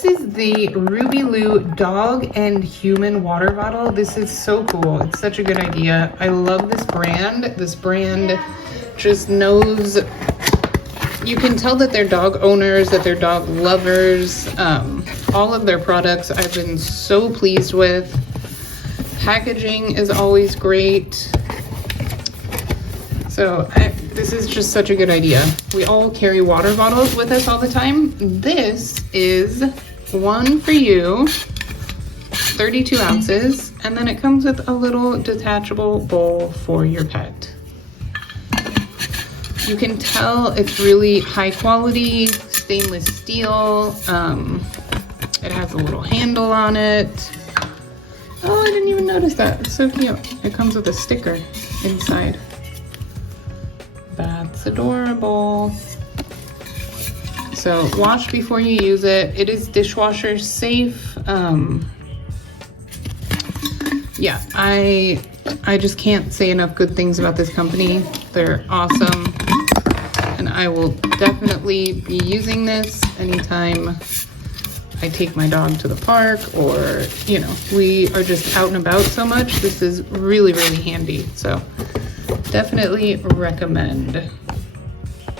this is the Rubyloo dog and human water bottle. This is so cool. It's such a good idea. I love this brand. This brand just knows, you can tell that they're dog owners, that they're dog lovers. All of their products I've been so pleased with. Packaging is always great. So this is just such a good idea. We all carry water bottles with us all the time. This is one for you, 32 ounces, and then it comes with a little detachable bowl for your pet. You can tell it's really high quality, stainless steel. It has a little handle on it. Oh, I didn't even notice that. It's so cute. It comes with a sticker inside. That's adorable. So wash before you use it. It is dishwasher safe. Yeah, I just can't say enough good things about this company. They're awesome. And I will definitely be using this anytime I take my dog to the park, or, you know, we are just out and about so much. This is really, really handy. So definitely recommend.